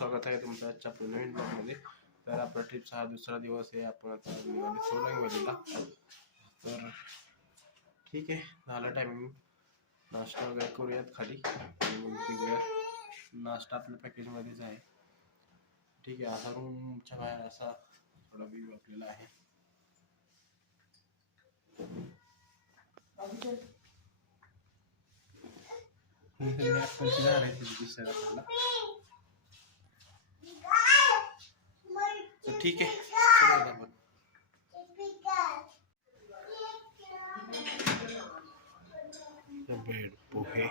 स्वागत आहे तुमचं आजच्या आपल्या नवीन ब्लॉगमध्ये। तर आपला ट्रिपचा हा दुसरा दिवस आहे। आपण आता निघालो सोलांगवलीला। तर ठीक आहे, झाला टायमिंग, नाश्ता वगैरे करूयात खाली आणि मग निघूया। नाश्ता आपल्या पॅकेजमध्येच आहे। ठीक आहे, असा रूमच्या बाहेर असा थोडा व्ह्यू आपल्याला आहे। ऍपलची झाड आहे तिथे दिसत आपल्याला। तर ठीक आहे, चला आपण ब्रेड पोहे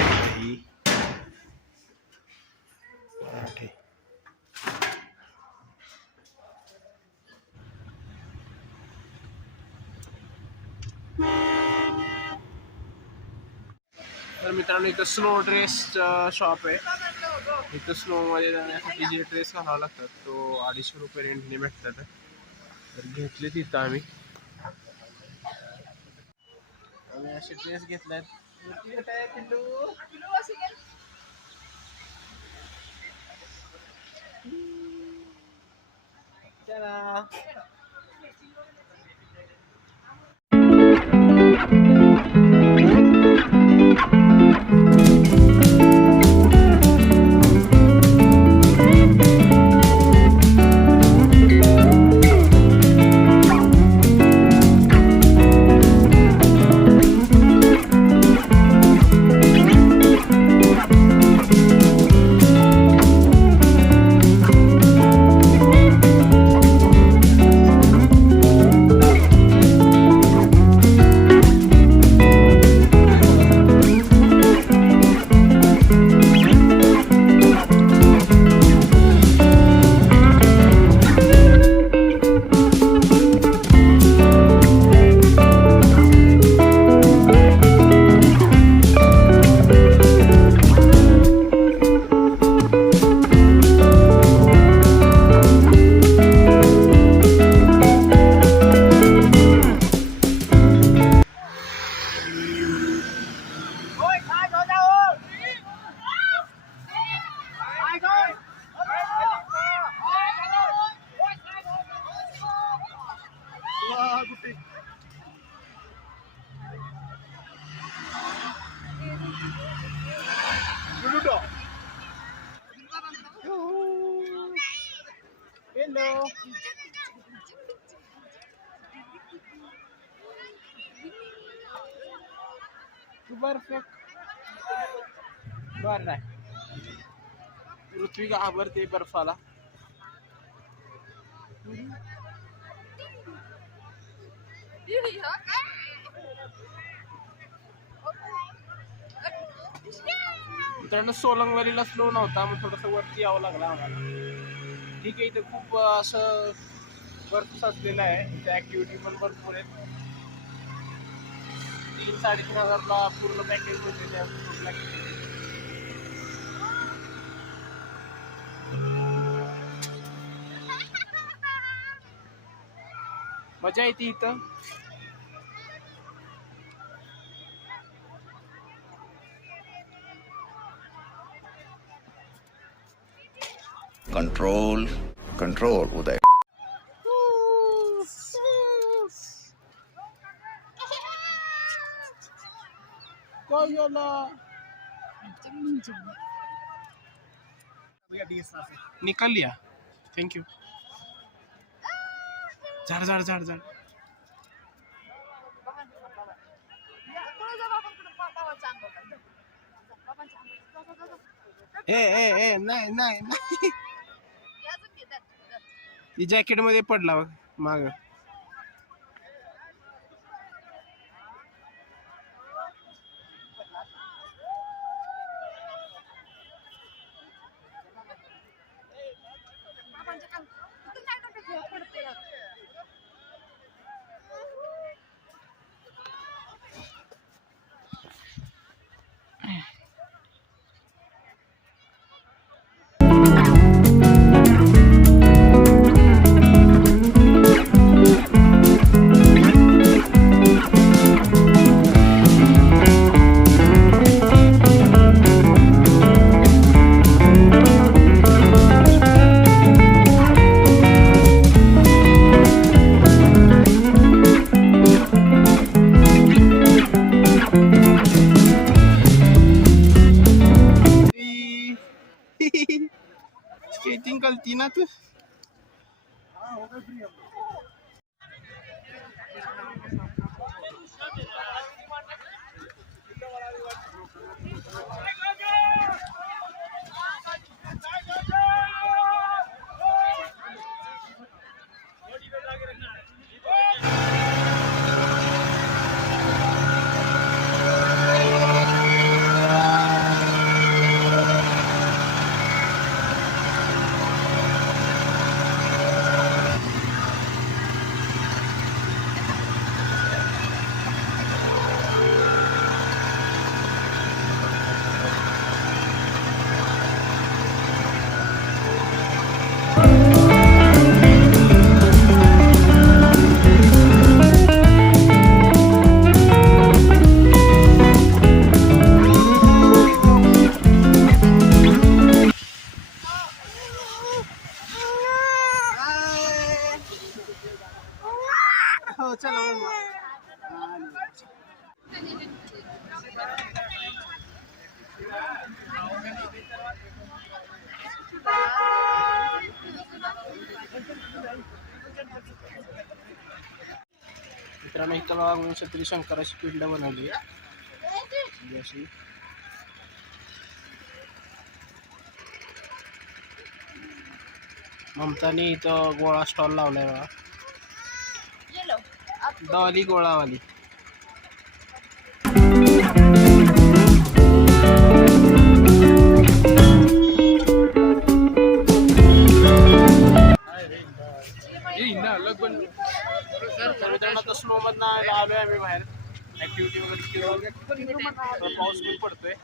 दही पराठे। तर मित्रांनो, इथं स्नो ड्रेस शॉप आहे। इथं स्नो मध्ये जाण्यासाठी जे ड्रेस घालावा लागतात तो 250 रुपये रेंटने भेटतात। तर घेतले तिथं आम्ही असे ड्रेस घेतलेत। चला hello. परफेक्ट बर नाही, पृथ्वी घाबरते बर्फाला। मित्रांनो, सोलंगवलीला स्नो नव्हता, मग थोडस वरती यावं लागलं आम्हाला। ठीक आहे, इथे खूप असं बर्फ साचलेला आहे। इथे ऍक्टिव्हिटी पण भरपूर आहेत। 3-3.5 हजारला पूर्ण पॅकेज होते। मजा येते इथं। कंट्रोल कंट्रोल उदय। निकल लिया, थैंक यू। झाड झाड झाड झाड ए ए ए नाही नाही नाही, जॅकेट मध्ये पडला बघ माग। निकलती ना तू. हो चला मित्रांनो, इथं बघा म्हणून छत्री शंकराची पिंड बनवली आहे अशी. ममताने इथं गोळा स्टॉल लावलाय बघा, डॉली गोळावाली. स्नो मधनं आलोय आम्ही बाहेर, ऍक्टिव्हिटी वगैरे केली. पाऊस पण पडतोय,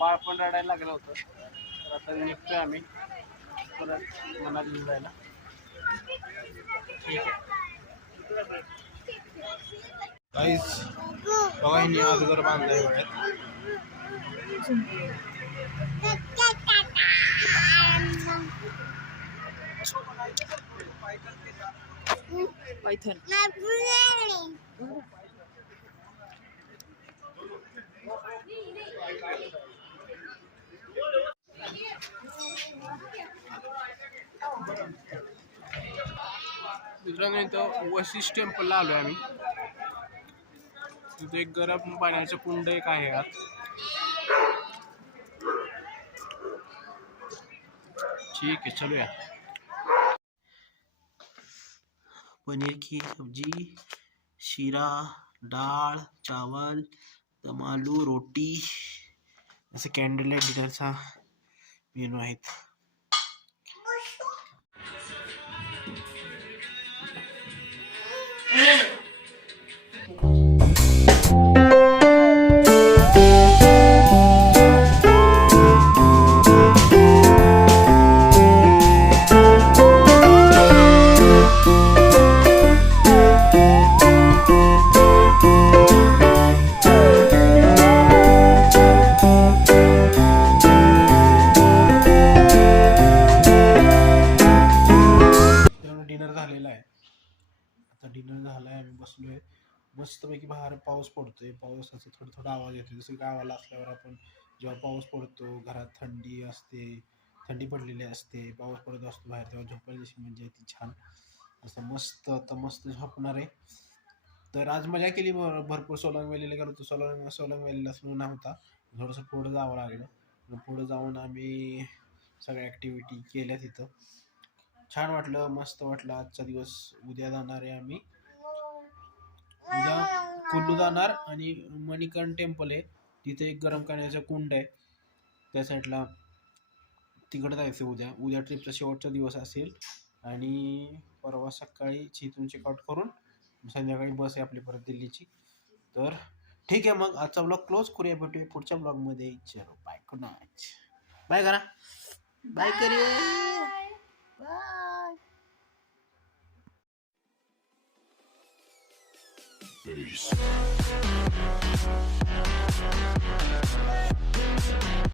बाळ पण रडायला लागलं होतं, तर आता निघतोय आम्ही परत मनात घेऊन जायला. ठीक आहे गाईस, बघा हिने अगोदर बांधलाय बाहेर. पायथन मित्रांनो, इथं वशिष्ठ टेम्पलला आलोय आम्ही. तिथं एक गरम पाण्याचं कुंड एक आहे आत. ठीक आहे, चलूया. पनीर की सब्जी, शीरा, डाळ, चावल, दम आलू, रोटी, असे कॅन्डल लाईट डिनरचा मेनू आहेत. डिनर झालेला आहे. आता डिनर झालाय, आम्ही बसलोय मस्तपैकी. बाहेर पाऊस पडतोय, पावसाचा थोडा थोडा आवाज येतोय. जसं गावाला असल्यावर आपण जेव्हा पाऊस पडतो, घरात थंडी असते, थंडी पडलेली असते, पाऊस पडत असतो बाहेर, तेव्हा झोपायला जशी मजा येते छान. असं मस्त आता मस्त झोपणार आहे. तर आज मजा केली भरपूर. सोलांग व्हॅलीला गेलो होतो. सोलांग व्हॅलीला स्नो नव्हता, थोडंसं पुढं जावं लागलं. पुढं जाऊन आम्ही सगळ्या ॲक्टिव्हिटी केल्या तिथं. छान वाटलं, मस्त वाटलं. आजचा दिवस. उद्या जाणार आहे आम्ही, उद्या कुल्लू जाणार आणि मणिकर्ण टेम्पल आहे तिथे, एक गरम पाण्याचा कुंड आहे त्या साईडला, तिकडे जायचं उद्या ट्रिपचा शेवटचा दिवस असेल. आणि परवा सकाळी इथून चेकआउट करून संध्याकाळी बस आहे आपली परत दिल्लीची. तर ठीक आहे, मग आजचा ब्लॉग क्लोज करूया. भेटूया पुढच्या ब्लॉगमध्ये. चलो बाय, गुड नाईट. बाय करा, बाय करूया. Peace.